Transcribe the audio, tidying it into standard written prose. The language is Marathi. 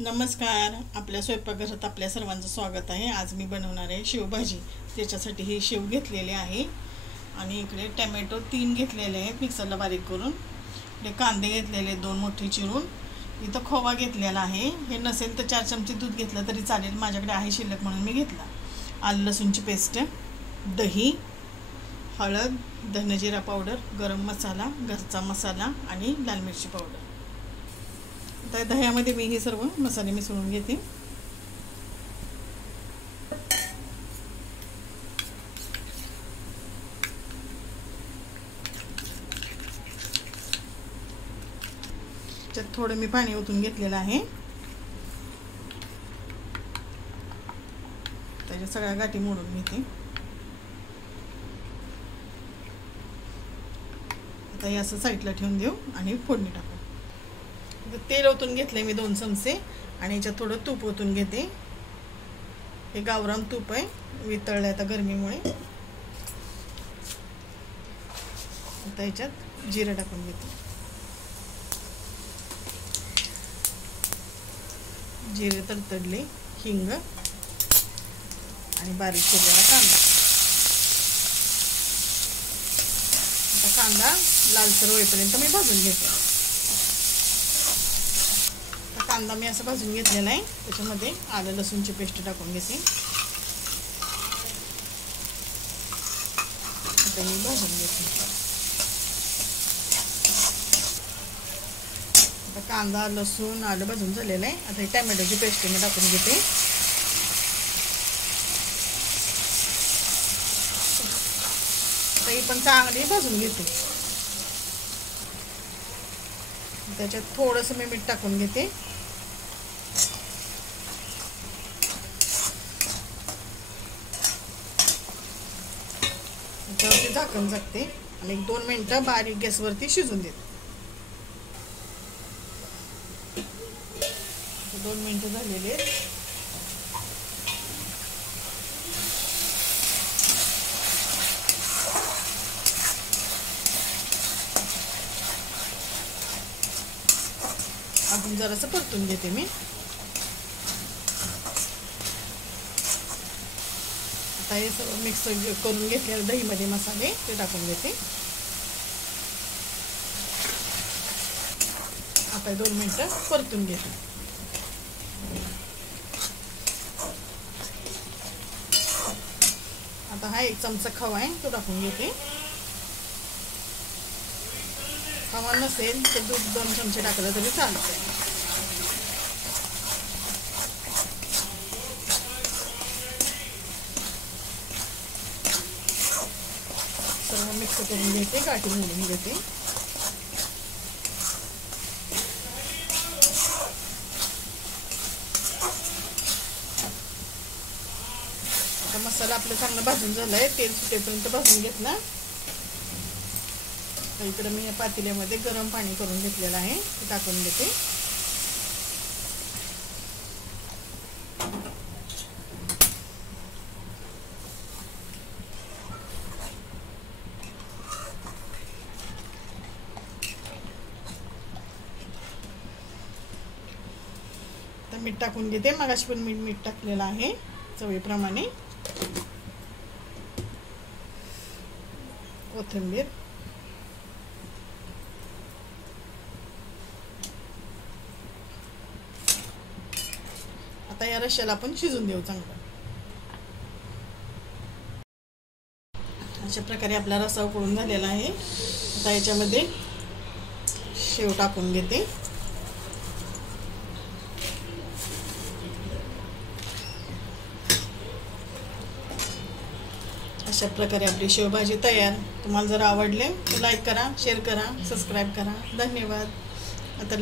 नमस्कार. आपल्या स्वयंपाकघरात आपल्या सर्वांचं स्वागत आहे. आज मी बनवणार आहे शेवभाजी. त्याच्यासाठी ही शेव घेतलेली आहे आणि इकडे टोमॅटो 3 घेतलेले आहेत मिक्सरला बारीक करून. इकडे कांदे घेतलेले 2 मोठे चिरून. इथं खोवा घेतलेला आहे. हे नसेल तर 4 चमचे दूध घेतलं तरी चालेल, माझ्याकडे आहे शिल्लक म्हणून मी घेतला. आलं लसूणची पेस्ट, दही, हळद, धनेजिरा पावडर, गरम मसाला, घरचा मसाला आणि लाल मिरची पावडर. तर दह्यामध्ये मी हे सर्व मसाले मिसळून घेते. त्यात थोडं मी पाणी ओतून घेतलेलं आहे. त्याच्या सगळ्या गाठी मोडून घेते. आता हे असं साईडला ठेवून देऊ आणि फोडणी टाकू. तेल ओतून घेतले मी 2 चमचे आणि याच्यात थोडं तूप ओतून घेते. हे गावरान तूप आहे, वितळलं आता गरमीमुळे. आता याच्यात जिरे टाकून घेते. जिरे तडतडले, हिंग आणि बारीक केलेला कांदा. आता कांदा लालसर होईपर्यंत मी भाजून घेते. कांदा मी असं भाजून घेतलेला आहे. त्याच्यामध्ये आलं लसूणची पेस्ट टाकून घेते. आता मी भाजून घेते. आता कांदा लसूण आलं भाजून झालेलं आहे. आता ही टोमॅटोची पेस्ट मी टाकून घेते. आता ही पण चांगली भाजून घेते. त्याच्यात थोडंसं मी मीठ टाकून घेते. त्यावरती झाकण झाकते आणि 1-2 मिनिटं बारीक गॅसवरती शिजून देते. 2 मिनिटं झालेले. अजून जरासं परतून घेते मी. आता हे सर्व मिक्स करून घेतलेले दहीमध्ये मसाले ते टाकून घेते. आता 2 मिनिटं परतून घेते. आता हा 1 चमचा खवा आहे तो टाकून घेते. खवा नसेल तर दूध 2 चमचे टाकलं तरी चालतंय. सर्व मिक्स करून घेते, गाठी मोडून घेते. आता मसाला आपला चांगला भाजून झालाय. तेल सुटेपर्यंत भाजून घेतला. इकडे मी या पातेल्यामध्ये गरम पाणी करून घेतलेलं आहे, ते टाकून घेते. मीठ टाकून घेते. मगाशी पण मीठ टाकलेलं आहे चवीप्रमाणे. कोथिंबीर, आता या रश्याला आपण शिजून देऊ चांगलं. अशा प्रकारे आपला रस्सा उकळून झालेला आहे. आता याच्यामध्ये शेव टाकून घेते. अशा प्रकारे आपली शेवभाजी तयार. तुम्हाला जर आवडले तर लाईक करा, शेअर करा, सबस्क्राईब करा. धन्यवाद. आता